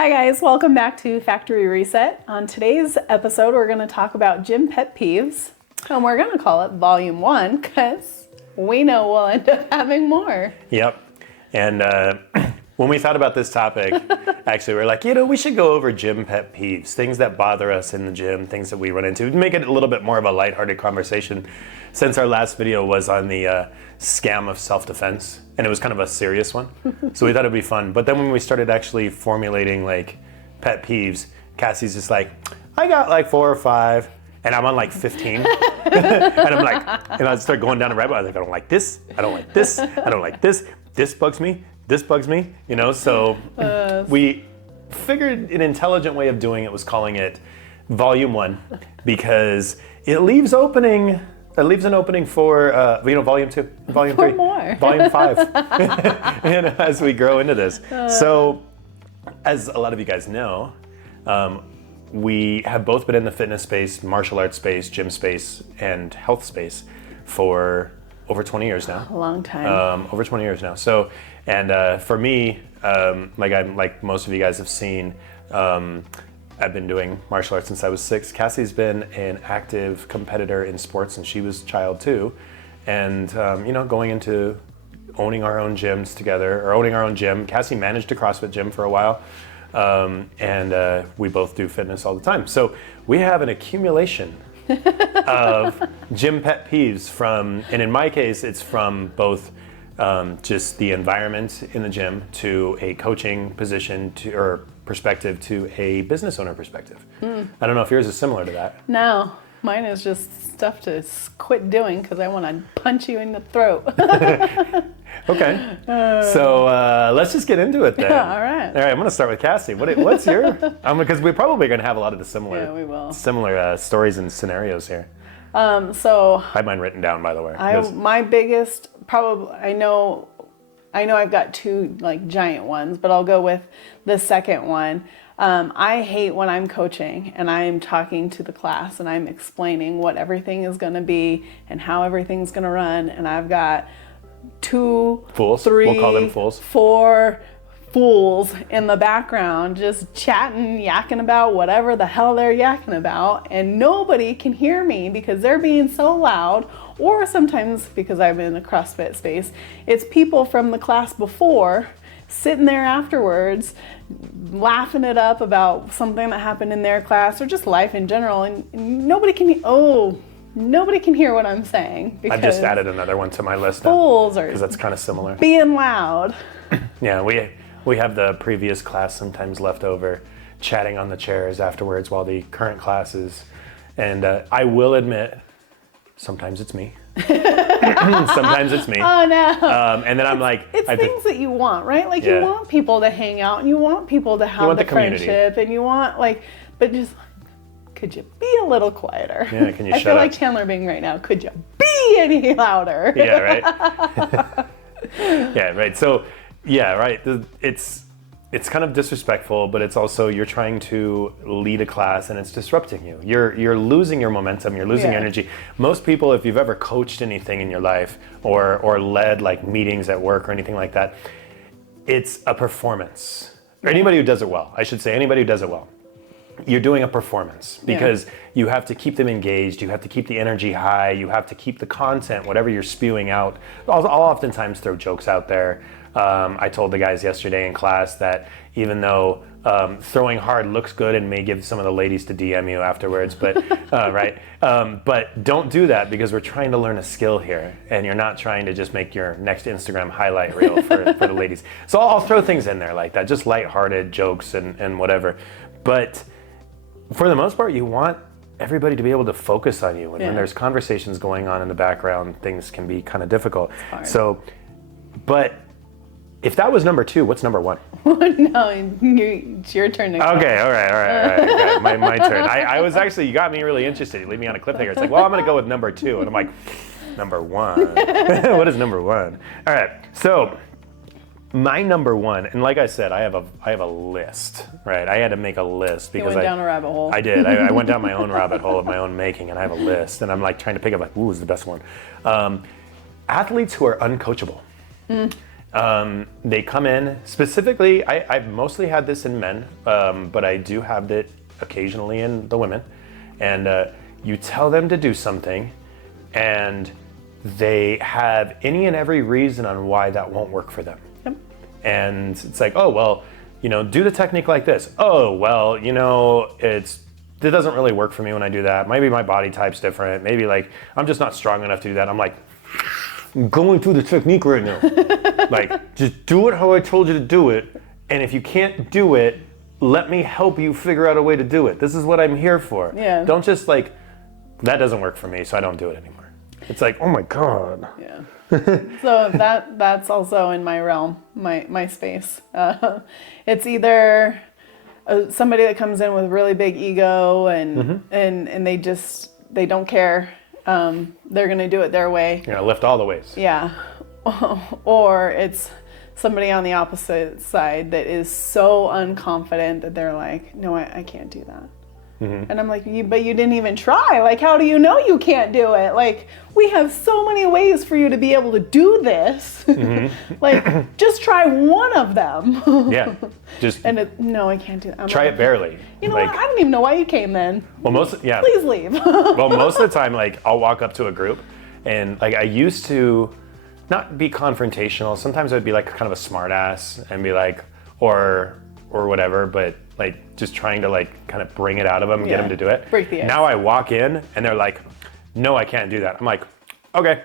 Hi guys, welcome back to Factory Reset. On today's episode, we're going to talk about gym pet peeves, and we're going to call it Volume 1 because we know we'll end up having more. Yep. And when we thought about this topic, actually, we were like, we should go over gym pet peeves, things that bother us in the gym, things that we run into, make it a little bit more of a lighthearted conversation, since our last video was on the scam of self-defense, and it was kind of a serious one. So we thought it'd be fun. But then when we started actually formulating like pet peeves, Cassie's just like, I got like 4 or 5, and I'm on like 15. And I'm like, and I start going down the rabbit. I was like, I don't like this. I don't like this. I don't like this. This bugs me. This bugs me. So we figured an intelligent way of doing it was calling it Volume 1, because it leaves an opening for Volume 2, Volume 3, more. Volume 5, and as we grow into this. So, as a lot of you guys know, we have both been in the fitness space, martial arts space, gym space, and health space for over 20 years now. A long time. Over 20 years now. So, and for me, like most of you guys have seen, I've been doing martial arts since I was 6. Cassie's been an active competitor in sports, and she was a child too. And going into owning our own gyms together, or owning our own gym. Cassie managed a CrossFit gym for a while, and we both do fitness all the time. So we have an accumulation of gym pet peeves and in my case, it's from both just the environment in the gym to a coaching position or perspective to a business owner perspective. I don't know if yours is similar to that. No, mine is just stuff to quit doing because I want to punch you in the throat. Okay, so let's just get into it then. Yeah, all right. All right, I'm going to start with Cassie. What's your? Because we're probably going to have a lot of the similar. Yeah, we will. Similar stories and scenarios here. So I have mine written down, by the way. my biggest I know I've got 2 like giant ones, but I'll go with the second one. I hate when I'm coaching and I'm talking to the class and I'm explaining what everything is going to be and how everything's going to run, and I've got 2, fools. 3, We'll call them fools. 4 fools in the background just chatting, yakking about whatever the hell they're yakking about, and nobody can hear me because they're being so loud. Or sometimes, because I'm in a CrossFit space, it's people from the class before sitting there afterwards laughing it up about something that happened in their class or just life in general, and nobody can hear what I'm saying. I've just added another one to my list fools are because that's kind of similar. Being loud. Yeah, we have the previous class sometimes left over, chatting on the chairs afterwards while the current class is, and I will admit, sometimes it's me. Sometimes it's me. Oh no. And then I'm like, it's things that you want, right? Like you want people to hang out and you want people to have the friendship and you want but just, could you be a little quieter? Yeah, can you shut up? I feel like Chandler Bing right now. Could you be any louder? Yeah, right. Yeah, right. So, yeah, right. It's kind of disrespectful, but it's also you're trying to lead a class and it's disrupting you. You're losing your momentum. You're losing your energy. Most people, if you've ever coached anything in your life or led like meetings at work or anything like that, it's a performance. Or anybody who does it well, I should say, anybody who does it well. You're doing a performance because you have to keep them engaged. You have to keep the energy high. You have to keep the content, whatever you're spewing out. I'll oftentimes throw jokes out there. I told the guys yesterday in class that even though throwing hard looks good and may give some of the ladies to DM you afterwards, but but don't do that because we're trying to learn a skill here, and you're not trying to just make your next Instagram highlight reel for the ladies. So I'll throw things in there like that, just lighthearted jokes and whatever. But for the most part, you want everybody to be able to focus on you, and when there's conversations going on in the background, things can be kind of difficult. So, but if that was number 2, what's number 1? No, it's your turn to go. Okay, all right. My turn. I was actually, you got me really interested. You leave me on a cliffhanger. It's like, well, I'm going to go with number 2. And I'm like, number 1? What is number 1? All right, so my number 1, and like I said, I have a list, right? I had to make a list because you went down a rabbit hole. I did. I went down my own rabbit hole of my own making, and I have a list. And I'm like trying to pick up like, ooh, is the best one. Athletes who are uncoachable. They come in specifically. I've mostly had this in men, but I do have it occasionally in the women. And you tell them to do something, and they have any and every reason on why that won't work for them. Yep. And it's like, oh well, do the technique like this. Oh well, it doesn't really work for me when I do that. Maybe my body type's different. Maybe like I'm just not strong enough to do that. I'm like, I'm going through the technique right now. Like, just do it how I told you to do it. And if you can't do it, let me help you figure out a way to do it. This is what I'm here for. Yeah. Don't just like, that doesn't work for me, so I don't do it anymore. It's like, oh my God. Yeah. So that's also in my realm, my space. It's either somebody that comes in with really big ego and they don't care. They're gonna do it their way. You're gonna lift all the weights. Yeah. Or it's somebody on the opposite side that is so unconfident that they're like, no, I can't do that. And I'm like, but you didn't even try. Like, how do you know you can't do it? Like, we have so many ways for you to be able to do this. Like, just try one of them. Yeah. Just no, I can't do that. try it barely. You know what? I don't even know why you came then. Well, Please leave. Well, most of the time, like, I'll walk up to a group, and like I used to not be confrontational. Sometimes I'd be like kind of a smart ass and be like, or whatever, but like just trying to like kind of bring it out of them and get them to do it. Break the ice. Now I walk in and they're like, no, I can't do that. I'm like, okay.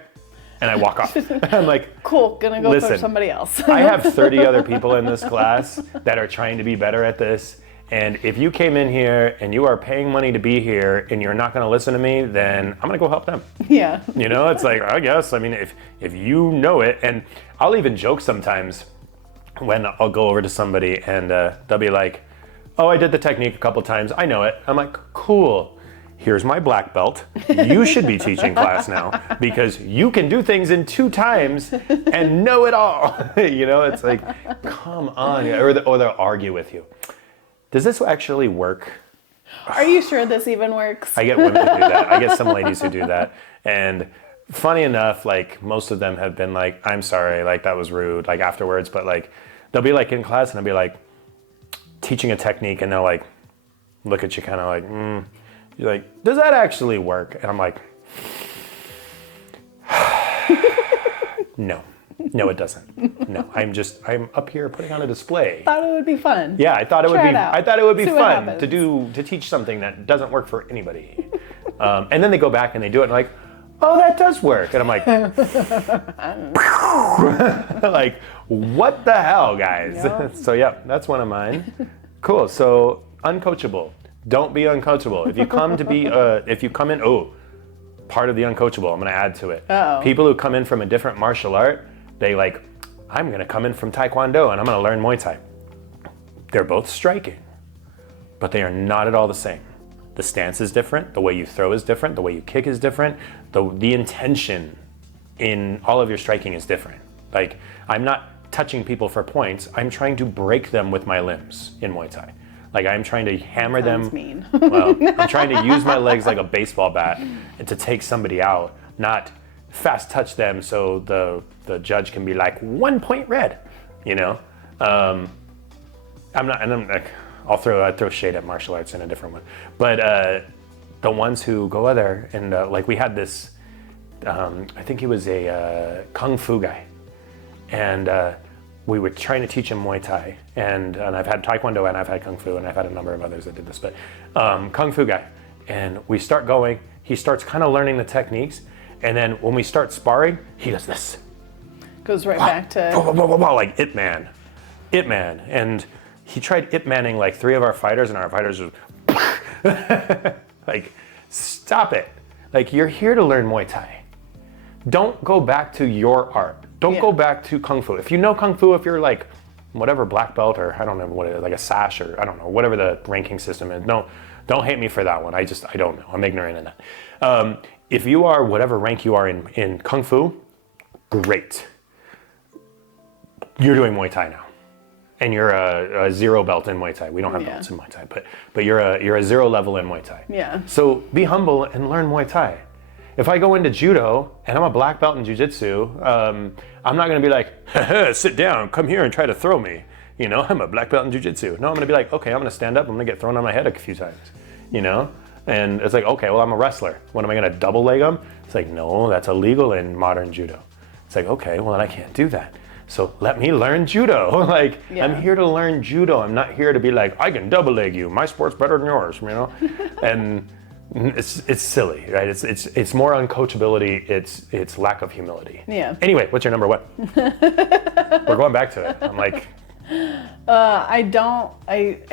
And I walk off. I'm like, cool, gonna go listen, for somebody else. I have 30 other people in this class that are trying to be better at this. And if you came in here and you are paying money to be here and you're not gonna listen to me, then I'm gonna go help them. Yeah. It's like, I guess, I mean, if you know it, and I'll even joke sometimes when I'll go over to somebody and they'll be like, oh, I did the technique a couple times, I know it. I'm like, cool, here's my black belt. You should be teaching class now because you can do things in 2 times and know it all. It's like, come on. Or they'll argue with you. Does this actually work? Are you sure this even works? I get women who do that. I get some ladies who do that. And funny enough, like most of them have been like, I'm sorry, like that was rude, like afterwards, but like they'll be like in class and I'll be like teaching a technique and they'll like look at you kind of like, You're like, does that actually work? And I'm like, no, it doesn't. No, I'm up here putting on a display. Thought it would be fun. Yeah, I thought it would be See fun to teach something that doesn't work for anybody. And then they go back and they do it and like, oh, that does work. And I'm like, like, what the hell, guys? Yep. So yeah, that's one of mine. Cool. So uncoachable. Don't be uncoachable. If you come in, part of the uncoachable, I'm going to add to it. Uh-oh. People who come in from a different martial art, they like, I'm going to come in from Taekwondo and I'm going to learn Muay Thai. They're both striking, but they are not at all the same. The stance is different, the way you throw is different, the way you kick is different, the intention in all of your striking is different. Like, I'm not touching people for points, I'm trying to break them with my limbs in Muay Thai. Like, I'm trying to hammer them. Mean. Well, I'm trying to use my legs like a baseball bat and to take somebody out, not fast touch them so the judge can be like, 1 point red, I'm like, I throw shade at martial arts in a different one. But the ones who go there and like we had this, I think he was a Kung Fu guy. And we were trying to teach him Muay Thai. And I've had Taekwondo and I've had Kung Fu and I've had a number of others that did this. But Kung Fu guy. And we start going, he starts kind of learning the techniques. And then when we start sparring, he does this. Goes right back to... like Ip Man. And he tried Ip Manning like 3 of our fighters and our fighters just like, stop it. Like, you're here to learn Muay Thai. Don't go back to your art. Don't go back to Kung Fu. If you know Kung Fu, if you're like whatever black belt or I don't know what it is, like a sash or I don't know, whatever the ranking system is. No, don't hate me for that one. I don't know. I'm ignorant in that. If you are whatever rank you are in Kung Fu, great. You're doing Muay Thai now. And you're a 0 belt in Muay Thai. We don't have belts in Muay Thai, but you're a 0 level in Muay Thai. Yeah. So be humble and learn Muay Thai. if I go into judo and I'm a black belt in jiu-jitsu, I'm not going to be like, sit down, come here and try to throw me. You know, I'm a black belt in jiu-jitsu. No, I'm going to be like, okay, I'm going to stand up. I'm going to get thrown on my head a few times, you know? And it's like, okay, well, I'm a wrestler. What, am I going to double leg them? It's like, no, that's illegal in modern judo. It's like, okay, well, then I can't do that. So let me learn judo. Like, I'm here to learn judo. I'm not here to be like, I can double leg you. My sport's better than yours, you know? And it's silly, right? It's more uncoachability. It's lack of humility. Yeah. Anyway, what's your number one? We're going back to it. I'm like, I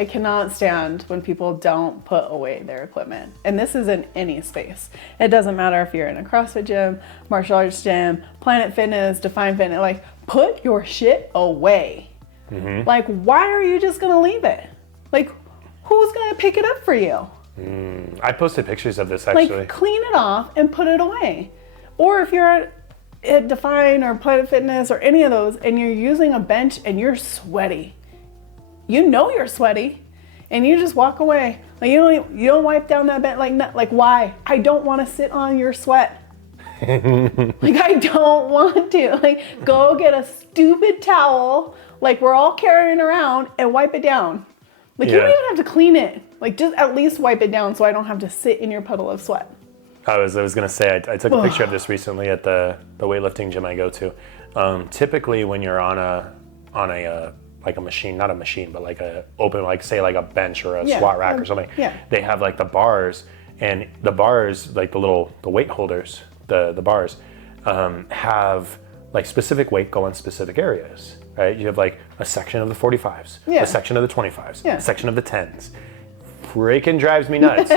cannot stand when people don't put away their equipment. And this is in any space. It doesn't matter if you're in a CrossFit gym, martial arts gym, Planet Fitness, Define Fitness, like, put your shit away. Mm-hmm. Like, why are you just gonna leave it? Like, who's gonna pick it up for you? I posted pictures of this actually. Like, clean it off and put it away. Or if you're at Define or Planet Fitness or any of those and you're using a bench and you're sweaty, you know you're sweaty, and you just walk away. Like, you don't wipe down that bench. Like why? I don't want to sit on your sweat. Like, I don't want to. Like, go get a stupid towel like we're all carrying around and wipe it down. Like, you don't even have to clean it. Like, just at least wipe it down so I don't have to sit in your puddle of sweat. I was gonna say, I took a picture of this recently at the weightlifting gym I go to. Typically, when you're on a like a machine, not a machine, but like a open, like say like a bench or a squat rack or something, they have like the bars, and the bars, like the weight holders, the bars, have like specific weight go on specific areas, right? You have like a section of the 45s, a section of the 25s, a section of the 10s. Freaking drives me nuts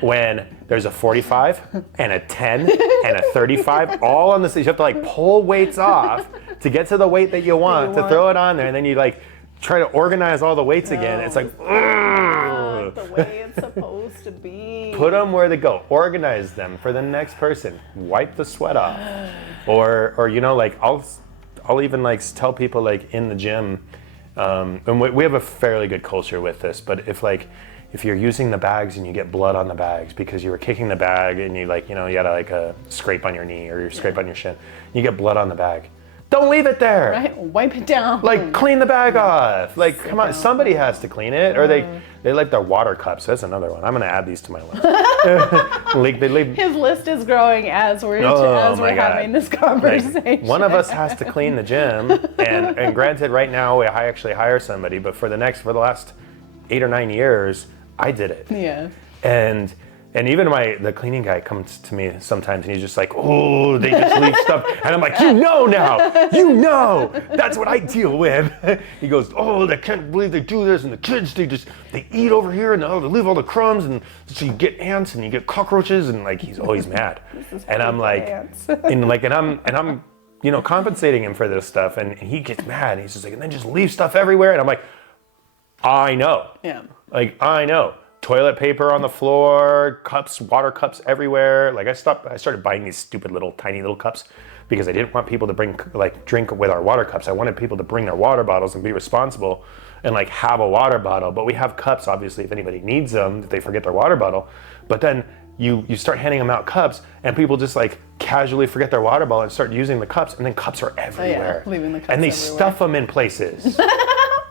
when there's a 45 and a 10 and a 35 all on the stage. You have to like pull weights off to get to the weight that you want to throw it on there, and then you like try to organize all the weights again. It's like, the way it's supposed to be. Put them where they go. Organize them for the next person. Wipe the sweat off. Or you know, like I'll even like tell people like in the gym, and we have a fairly good culture with this, but if you're using the bags and you get blood on the bags because you were kicking the bag and you like, you know, you had like a scrape on your knee or you scrape on your shin, you get blood on the bag. Don't leave it there. Right, wipe it down. Like, clean the bag off. Like, come on, somebody has to clean it. Or they like their water cups. That's another one. I'm gonna add these to my list. His list is growing as we're having this conversation. Like, one of us has to clean the gym, and granted, right now I actually hire somebody, but for the last 8 or 9 years, I did it. Yeah. And even the cleaning guy comes to me sometimes and he's just like, oh, they just leave stuff. And I'm like, now, that's what I deal with. He goes, oh, I can't believe they do this. And the kids, they eat over here and they leave all the crumbs. And so you get ants and you get cockroaches, and like, he's always mad. And I'm like, and I'm, you know, compensating him for this stuff. And he gets mad. And he's just like, and then just leave stuff everywhere. And I'm like, I know. Yeah. Like, I know. Toilet paper on the floor, cups, water cups everywhere. Like, I started buying these stupid tiny little cups because I didn't want people to drink with our water cups. I wanted people to bring their water bottles and be responsible and like have a water bottle. But we have cups, obviously, if anybody needs them, if they forget their water bottle. But then you start handing them out cups and people just like casually forget their water bottle and start using the cups, and then cups are everywhere. Leaving the cups and they everywhere. stuff them in places.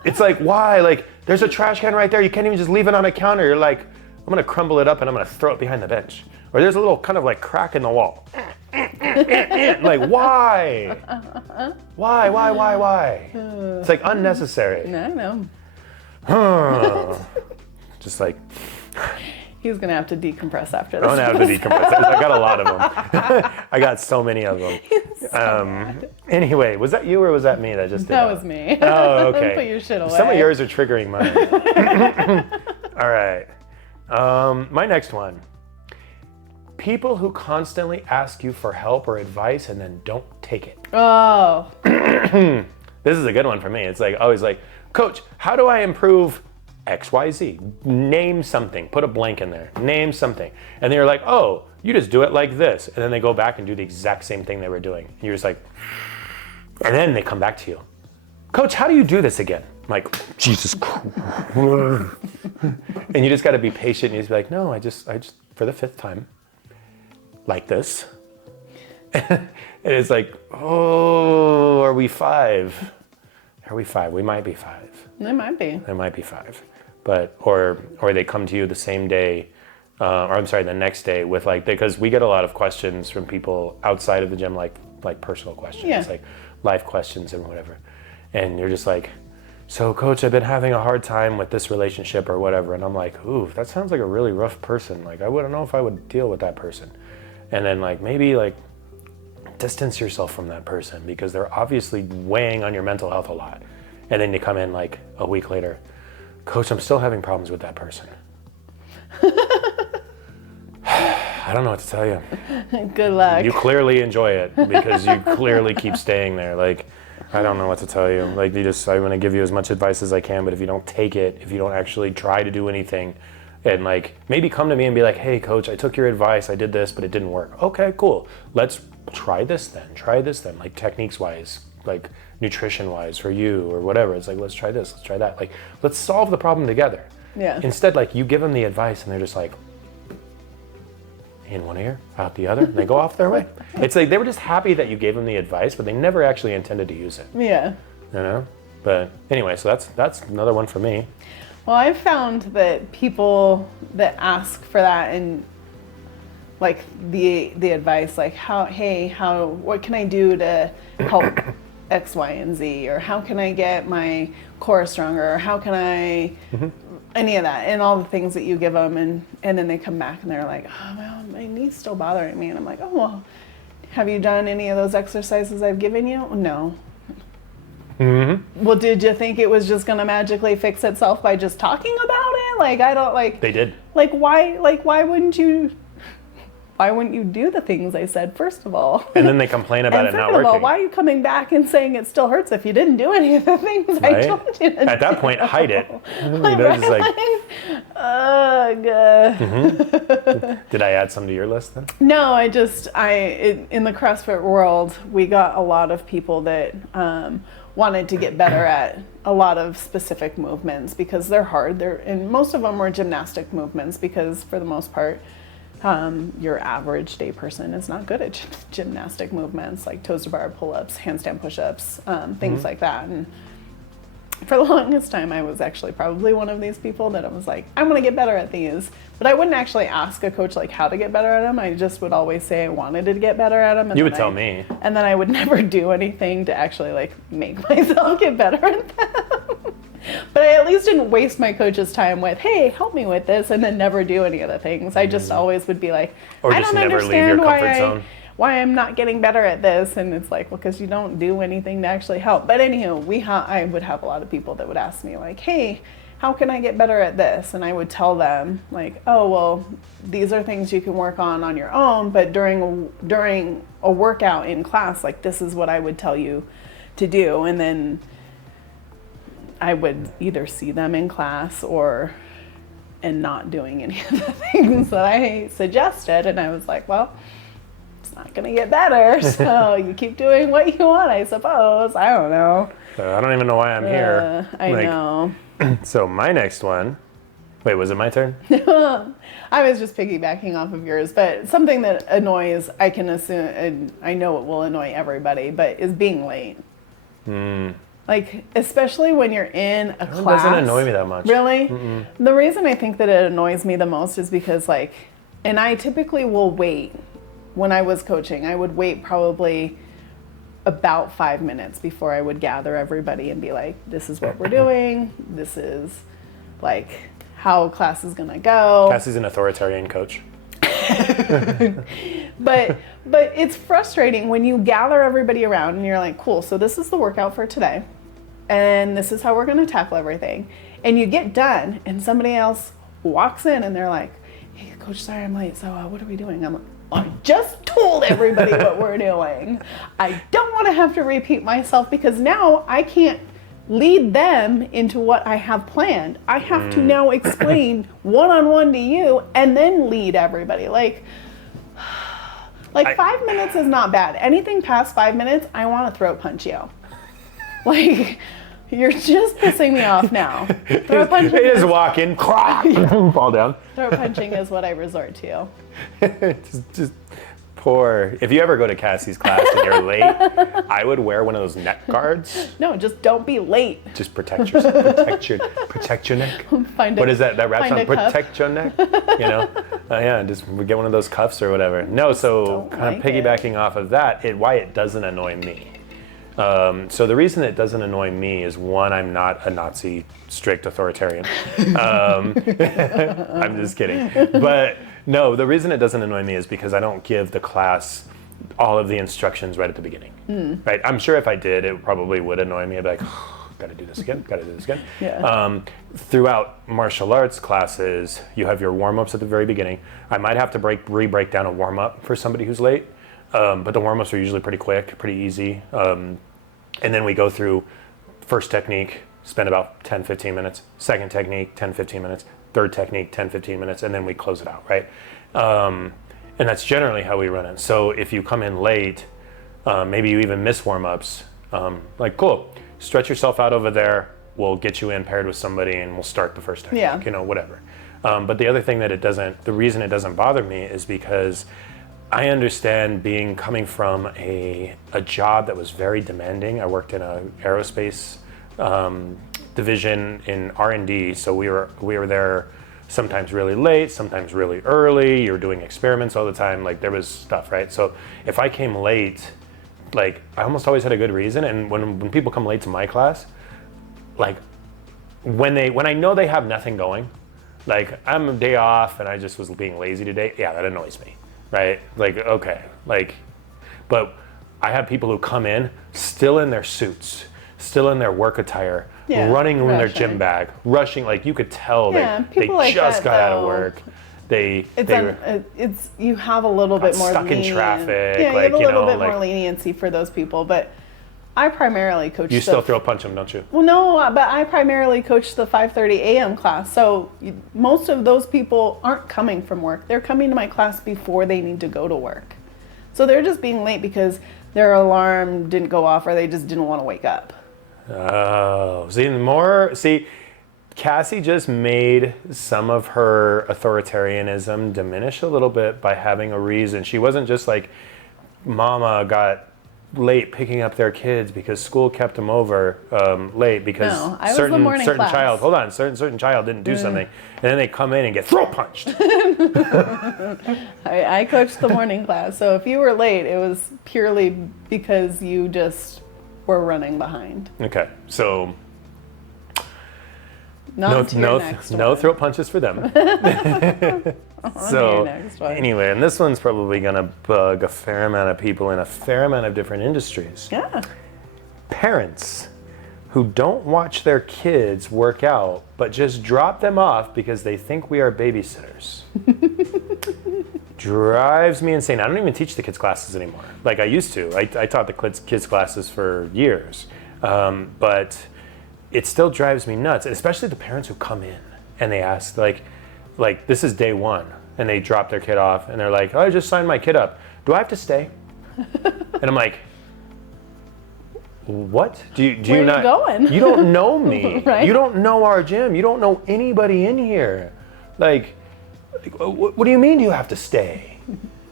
It's like, why? Like, there's a trash can right there. You can't even just leave it on a counter. You're like, I'm going to crumble it up and I'm going to throw it behind the bench. Or there's a little kind of like crack in the wall. Like, why? Why? It's like unnecessary. I know. Just like... He's going to have to decompress after this. I'm going to have to decompress. I got a lot of them. I got so many of them. Anyway, was that you or was that me that just did that? That was me. Oh, okay. Put your shit away. Some of yours are triggering mine. All right. My next one. People who constantly ask you for help or advice and then don't take it. Oh. This is a good one for me. It's like always like, Coach, how do I improve XYZ? Name something. Put a blank in there. Name something. And they're like, oh, you just do it like this. And then they go back and do the exact same thing they were doing. And you're just like, and then they come back to you. Coach, how do you do this again? I'm like, Jesus Christ. And you just got to be patient. And you just be like, no, I just for the 5th time, like this. And it's like, oh, are we 5? Are we 5? We might be 5. It might be. It might be 5. But, or they come to you the same day, or I'm sorry, the next day with like, because we get a lot of questions from people outside of the gym, like personal questions, Yeah. like life questions and whatever. And you're just like, so coach, I've been having a hard time with this relationship or whatever. And I'm like, ooh, that sounds like a really rough person. Like, I wouldn't know if I would deal with that person. And then like, maybe like distance yourself from that person because they're obviously weighing on your mental health a lot. And then you come in like a week later, coach, I'm still having problems with that person. I don't know what to tell you. Good luck. You clearly enjoy it because you clearly keep staying there. Like, I don't know what to tell you. Like, I'm going to give you as much advice as I can, but if you don't take it, if you don't actually try to do anything, and like, maybe come to me and be like, hey coach, I took your advice, I did this, but it didn't work. Okay, cool. Let's try this then, like techniques wise, like nutrition wise for you or whatever. It's like, let's try this, let's try that. Like, let's solve the problem together. Yeah. Instead, like, you give them the advice and they're just like, in one ear, out the other, and they go off their way. It's like they were just happy that you gave them the advice, but they never actually intended to use it. Yeah. You know? But anyway, so that's another one for me. Well, I've found that people that ask for that and like the advice, like what can I do to help X, Y, and Z, or how can I get my core stronger, or how can I any of that, and all the things that you give them, and then they come back and they're like, oh well, my knee's still bothering me, and I'm like, oh well, have you done any of those exercises I've given you? No. Well, did you think it was just gonna magically fix itself by just talking about it? Like, I don't like. They did. Like, why wouldn't you do the things I said, first of all? And then they complain about it not second of all, working. why are you coming back and saying it still hurts if you didn't do any of the things I Right? told you to At that do? point, hide it. Like, They're just like, ugh. did I add some to your list then? No, in the CrossFit world, we got a lot of people that wanted to get better at a lot of specific movements because they're hard. And most of them were gymnastic movements because for the most part, your average day person is not good at gymnastic movements like toes to bar, pull-ups, handstand push-ups, things like that. And for the longest time, I was actually probably one of these people that I was like, I want to get better at these. But I wouldn't actually ask a coach like how to get better at them. I just would always say I wanted to get better at them. And You would tell me. And then I would never do anything to actually like make myself get better at them. But I at least didn't waste my coach's time with, hey, help me with this, and then never do any of the things. I just always would be like, Or I just don't never leave your understand comfort zone. why I'm not getting better at this. And it's like, well, because you don't do anything to actually help. But anywho, I would have a lot of people that would ask me like, hey, how can I get better at this? And I would tell them like, oh, well, these are things you can work on your own. But during a workout in class, like this is what I would tell you to do. And then I would either see them in class and not doing any of the things that I suggested. And I was like, well, it's not going to get better. So you keep doing what you want, I suppose. I don't know. I don't even know why I'm here. I know. So my next one, wait, was it my turn? I was just piggybacking off of yours, but something that annoys, I can assume, and I know it will annoy everybody, but is being late. Like, especially when you're in a class. It doesn't annoy me that much. Really? The reason I think that it annoys me the most is because like, and I typically will wait when I was coaching, I would wait probably about 5 minutes before I would gather everybody and be like, this is what we're doing. This is like how class is gonna go. Cassie's an authoritarian coach. But it's frustrating when you gather everybody around and you're like, cool, so this is the workout for today. And this is how we're gonna tackle everything. And you get done and somebody else walks in and they're like, hey, coach, sorry I'm late. So what are we doing? I'm like, I just told everybody what we're doing. I don't want to have to repeat myself because now I can't lead them into what I have planned. I have to now explain one-on-one to you and then lead everybody. Like 5 minutes is not bad. Anything past 5 minutes, I want to throat punch you. Like, you're just pissing me off now. Throat punching. They just walk in, fall down. Throat punching is what I resort to. just poor. If you ever go to Cassie's class and you're late, I would wear one of those neck guards. No, just don't be late. Just protect yourself. Protect your neck. What is that? That rap song? Protect your neck. You know? Yeah, just get one of those cuffs or whatever. No, so kind of piggybacking off of that, why it doesn't annoy me. So the reason it doesn't annoy me is, one, I'm not a Nazi strict authoritarian. I'm just kidding. But no, the reason it doesn't annoy me is because I don't give the class all of the instructions right at the beginning. Right? I'm sure if I did, it probably would annoy me. I'd be like, gotta do this again, gotta do this again. Yeah. Throughout martial arts classes, you have your warm-ups at the very beginning. I might have to re-break down a warm-up for somebody who's late. But the warm-ups are usually pretty quick, pretty easy. And then we go through first technique, spend about 10, 15 minutes. Second technique, 10, 15 minutes. Third technique, 10, 15 minutes. And then we close it out, right? And that's generally how we run it. So if you come in late, maybe you even miss warm-ups, like, cool, stretch yourself out over there. We'll get you in paired with somebody and we'll start the first technique, you know, whatever. But the other thing that the reason it doesn't bother me is because I understand coming from a job that was very demanding. I worked in a aerospace division in R&D, so we were there sometimes really late, sometimes really early. You were doing experiments all the time. Like, there was stuff, right? So if I came late, like, I almost always had a good reason. And when people come late to my class, like, when I know they have nothing going, like, I'm a day off and I just was being lazy today, yeah, that annoys me. Right? Like, okay. Like, but I have people who come in still in their suits, still in their work attire, running in their gym bag, rushing. Like, you could tell they like just that, got out of work. You have a little bit more stuck in traffic. Yeah, like, you have a little bit more leniency for those people, but I primarily coach. You still throw punch them, don't you? Well, no, but I primarily coach the 5:30 a.m. class. So most of those people aren't coming from work. They're coming to my class before they need to go to work. So they're just being late because their alarm didn't go off or they just didn't want to wake up. Oh, see, Cassie just made some of her authoritarianism diminish a little bit by having a reason. She wasn't just like, Mama got late picking up their kids because school kept them over late because certain child didn't do something, and then they come in and get throat punched. I coached the morning class, so if you were late, it was purely because you just were running behind. Okay, so no throat punches for them. So anyway, and this one's probably gonna bug a fair amount of people in a fair amount of different industries. Yeah. Parents who don't watch their kids work out, but just drop them off because they think we are babysitters. Drives me insane. I don't even teach the kids classes anymore. Like I used to. I taught the kids classes for years. But it still drives me nuts, especially the parents who come in and they ask, like this is day one, and they drop their kid off, and they're like, oh, I just signed my kid up. Do I have to stay? And I'm like, what? Do you not? Where are you going? You don't know me. Right? You don't know our gym. You don't know anybody in here. Like what do you mean? Do you have to stay?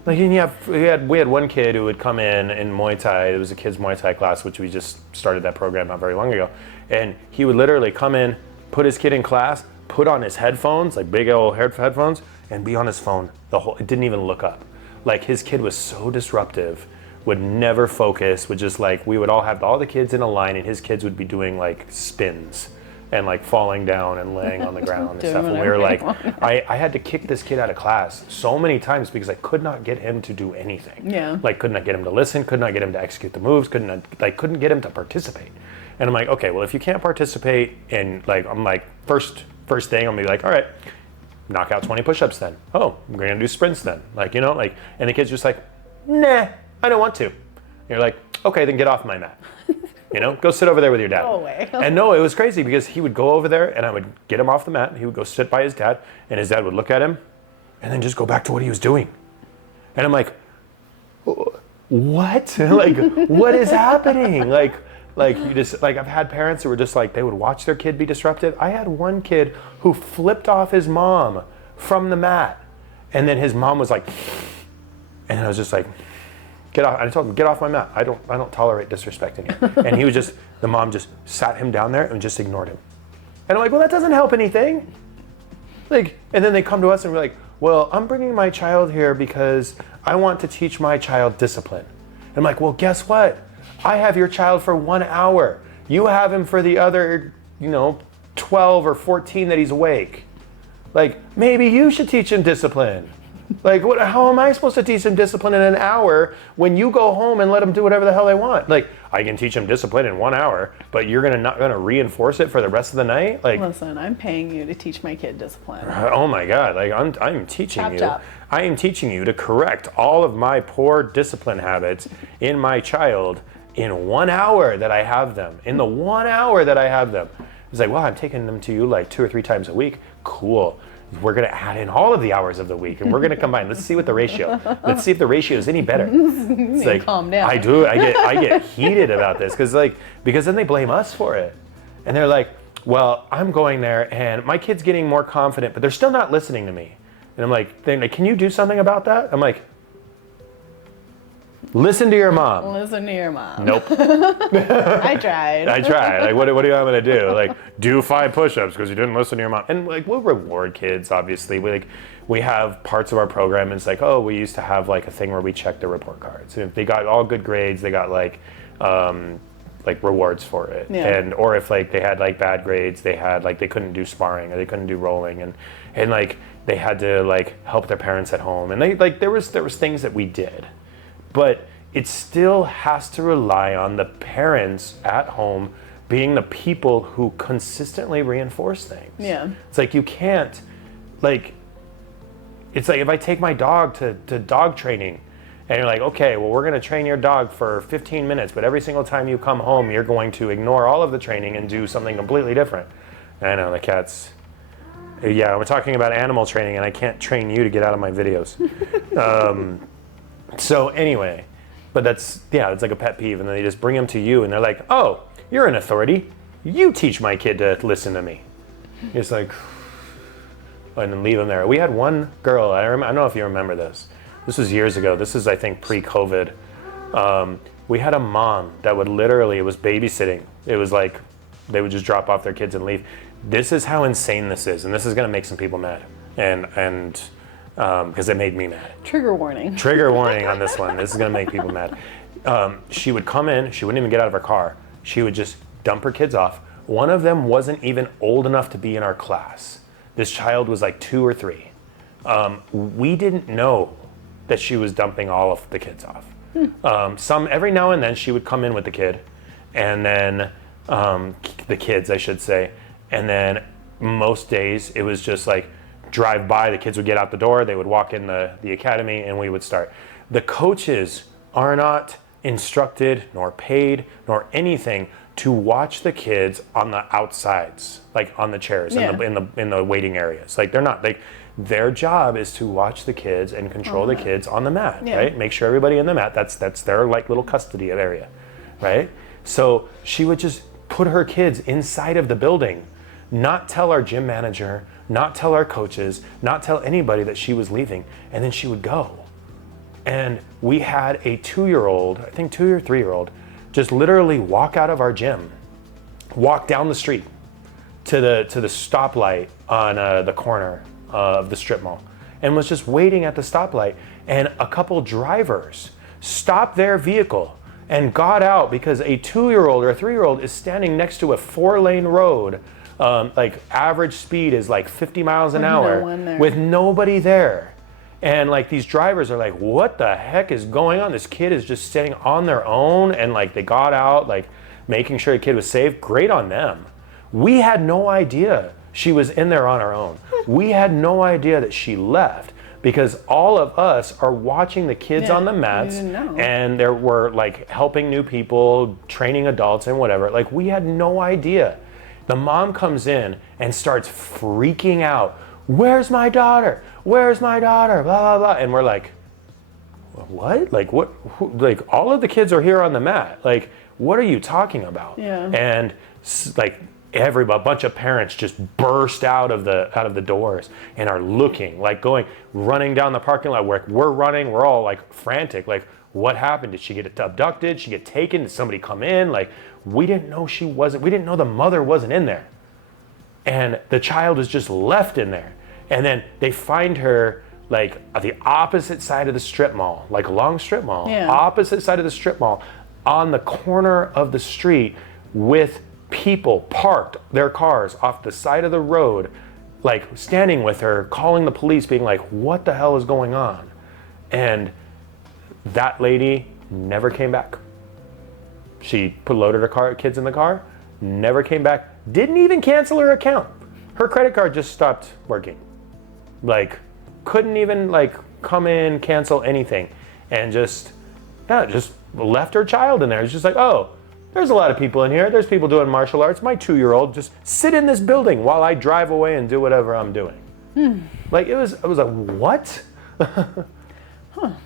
Like, and we had one kid who would come in Muay Thai. It was a kids Muay Thai class, which we just started that program not very long ago. And he would literally come in, put his kid in class, put on his headphones, like big old headphones, and be on his phone it didn't even look up. Like, his kid was so disruptive, would never focus, would just we would all have all the kids in a line, and his kids would be doing like spins and like falling down and laying on the ground and stuff. And we were like, I had to kick this kid out of class so many times because I could not get him to do anything. Yeah. Like, could not get him to listen, could not get him to execute the moves, couldn't get him to participate. And I'm like, okay, well, if you can't participate, and I'm like, first thing, I'm gonna be like, all right, knock out 20 push-ups then. Oh, we're gonna do sprints then. And the kid's just like, nah, I don't want to. And you're like, okay, then get off my mat. Go sit over there with your dad. Go away. And no, it was crazy because he would go over there and I would get him off the mat. He would go sit by his dad, and his dad would look at him and then just go back to what he was doing. And I'm like, what? What is happening? I've had parents who were just they would watch their kid be disruptive. I had one kid who flipped off his mom from the mat, and then his mom was like, And I was just like, get off. I told him, get off my mat. I don't tolerate disrespecting you. And he was just, the mom just sat him down there and just ignored him. And I'm like, well, that doesn't help anything. Like, and then they come to us and we're like, well, I'm bringing my child here because I want to teach my child discipline. And I'm like, well, guess what? I have your child for 1 hour. You have him for the other, 12 or 14 that he's awake. Like, maybe you should teach him discipline. Like, how am I supposed to teach him discipline in an hour when you go home and let them do whatever the hell they want? Like, I can teach them discipline in 1 hour, but you're not gonna reinforce it for the rest of the night? Like, listen, I'm paying you to teach my kid discipline. Oh my God! Like, I'm teaching Chop, you. chop. I am teaching you to correct all of my poor discipline habits in my child in 1 hour that I have them. In the 1 hour that I have them, it's like, well, I'm taking them to you like 2 or 3 times a week. Cool. We're going to add in all of the hours of the week and we're going to combine. Let's see what the ratio. Let's see if the ratio is any better. It's like, calm down. I get heated about this because then they blame us for it. And they're like, well, I'm going there and my kid's getting more confident, but they're still not listening to me. And I'm like, can you do something about that? I'm like, listen to your mom. Listen to your mom. Nope. I tried. Like, what do you want me to do? Like, do 5 push-ups because you didn't listen to your mom. And like, we'll reward kids, obviously. We have parts of our program. It's like, we used to have like a thing where we check their report cards. And if they got all good grades, they got like rewards for it. Yeah. And or if like they had like bad grades, they had like they couldn't do sparring or they couldn't do rolling and like they had to like help their parents at home. And they like there was things that we did. But it still has to rely on the parents at home being the people who consistently reinforce things. Yeah. It's like you can't, like, it's like if I take my dog to dog training and you're like, okay, well, we're going to train your dog for 15 minutes, but every single time you come home, you're going to ignore all of the training and do something completely different. I know, the cat's, yeah, we're talking about animal training and I can't train you to get out of my videos. So anyway, but it's like a pet peeve, and then they just bring them to you, and they're like, "Oh, you're an authority. You teach my kid to listen to me." It's like, and then leave them there. We had one girl. I don't know if you remember this. This was years ago. This is, I think, pre-COVID. We had a mom that would literally, it was babysitting. It was like they would just drop off their kids and leave. This is how insane this is, and this is going to make some people mad, and. Because it made me mad. Trigger warning. Trigger warning on this one. This is going to make people mad. She would come in. She wouldn't even get out of her car. She would just dump her kids off. One of them wasn't even old enough to be in our class. This child was like 2 or 3. We didn't know that she was dumping all of the kids off. Every now and then she would come in with the kid, and then the kids, I should say. And then most days it was just like, drive by, the kids would get out the door, they would walk in the academy, and we would start. The coaches are not instructed, nor paid, nor anything to watch the kids on the outsides, like on the chairs, in the waiting areas. Like they're not, like their job is to watch the kids and control the kids on the mat, right? Make sure everybody in the mat, that's their like little custody area, right? So she would just put her kids inside of the building, not tell our gym manager, not tell our coaches, not tell anybody that she was leaving, and then she would go. And we had a 2-year-old, I think 2 or 3-year-old, just literally walk out of our gym, walk down the street to the stoplight on the corner of the strip mall, and was just waiting at the stoplight. And a couple drivers stopped their vehicle and got out because a 2-year-old or a 3-year-old is standing next to a 4-lane road. Like average speed is like 50 miles an hour with nobody there. And like these drivers are like, what the heck is going on? This kid is just sitting on their own, and like they got out, like making sure the kid was safe. Great on them. We had no idea she was in there on her own. We had no idea that she left because all of us are watching the kids on the mats, and there were like helping new people, training adults and whatever. Like we had no idea. The mom comes in and starts freaking out. Where's my daughter? Where's my daughter? Blah, blah, blah. And we're like, what? Like, what? Like, all of the kids are here on the mat. Like, what are you talking about? Yeah. And like, a bunch of parents just burst out of the doors and are looking, like running down the parking lot where we're running. We're all like frantic, like, what happened? Did she get abducted? Did she get taken? Did somebody come in? Like, we didn't know we didn't know the mother wasn't in there. And the child is just left in there. And then they find her like at the opposite side of the strip mall, like a long strip mall, opposite side of the strip mall, on the corner of the street with people parked their cars off the side of the road, like standing with her, calling the police, being like, what the hell is going on? And that lady never came back. She loaded her kids in the car, never came back, didn't even cancel her account. Her credit card just stopped working. Like, couldn't even like come in, cancel anything, and just left her child in there. It's just like, oh, there's a lot of people in here. There's people doing martial arts. My 2-year-old just sit in this building while I drive away and do whatever I'm doing. Like I was like, what?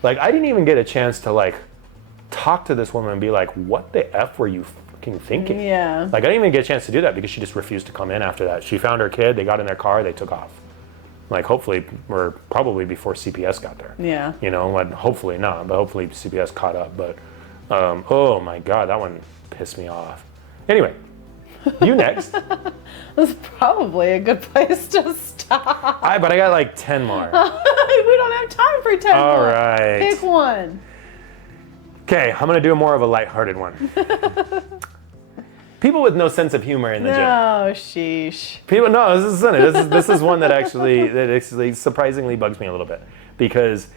Like, I didn't even get a chance to like talk to this woman and be like, what the F were you fucking thinking? Yeah. Like, I didn't even get a chance to do that because she just refused to come in after that. She found her kid, they got in their car, they took off. Like, hopefully, or probably before CPS got there. Yeah. You know, and hopefully not, but hopefully CPS caught up. But, oh my God, that one pissed me off. Anyway, you next. That's probably a good place to stop. But I got like 10 more. We don't have time for 10 All more. right. Pick one. Okay, I'm going to do more of a lighthearted one. People with no sense of humor in the gym. No, sheesh. People, no, this is funny. This is one that actually surprisingly bugs me a little bit, because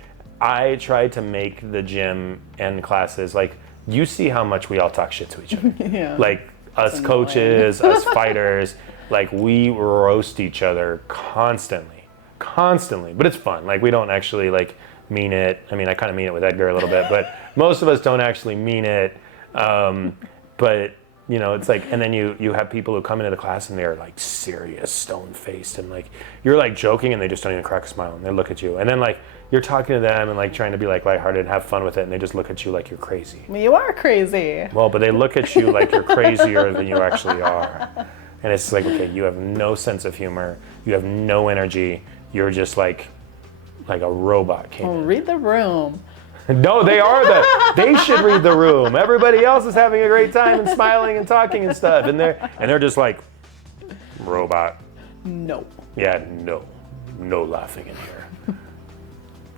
I try to make the gym and classes, like, you see how much we all talk shit to each other. Yeah. Like, us coaches, us fighters, like, we roast each other constantly, but it's fun. Like, we don't actually like mean it. I mean, I kind of mean it with Edgar a little bit, but most of us don't actually mean it. But you know, it's like, and then you have people who come into the class and they're like serious, stone-faced, and like you're like joking and they just don't even crack a smile and they look at you. And then like you're talking to them and like trying to be like lighthearted and have fun with it, and they just look at you like you're crazy. You are crazy. Well, but they look at you like you're crazier than you actually are. And it's like, okay, you have no sense of humor, you have no energy, you're just like a robot came in. Read the room. No, they should read the room. Everybody else is having a great time and smiling and talking and stuff, and they're just like, robot. No. Yeah, no laughing in here.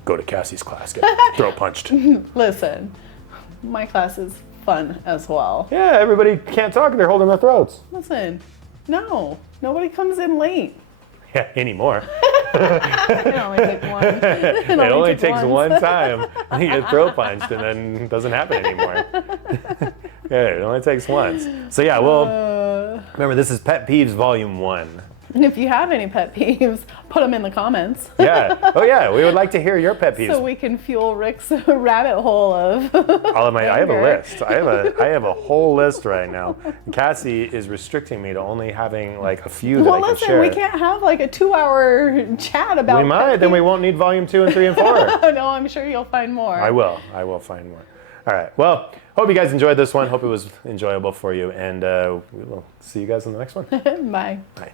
Go to Cassie's class, get throat punched. Listen, my class is fun as well. Yeah, everybody can't talk, they're holding their throats. Listen, no, nobody comes in late. Yeah, anymore. It only takes one. It only takes one time. You get throat punched and then it doesn't happen anymore. Yeah, it only takes once. So yeah, well, remember, this is Pet Peeves Volume 1. And if you have any pet peeves, put them in the comments. Yeah. Oh yeah, we would like to hear your pet peeves. So we can fuel Rick's rabbit hole of All of my, I have a anger. list. I have a whole list right now. Cassie is restricting me to only having like a few that I can share. We can't have like a 2-hour chat about. We might, then we won't need Volume 2 and 3 and 4. No, I'm sure you'll find more. I will find more. All right. Well, hope you guys enjoyed this one. Hope it was enjoyable for you, and we will see you guys in the next one. Bye. Bye.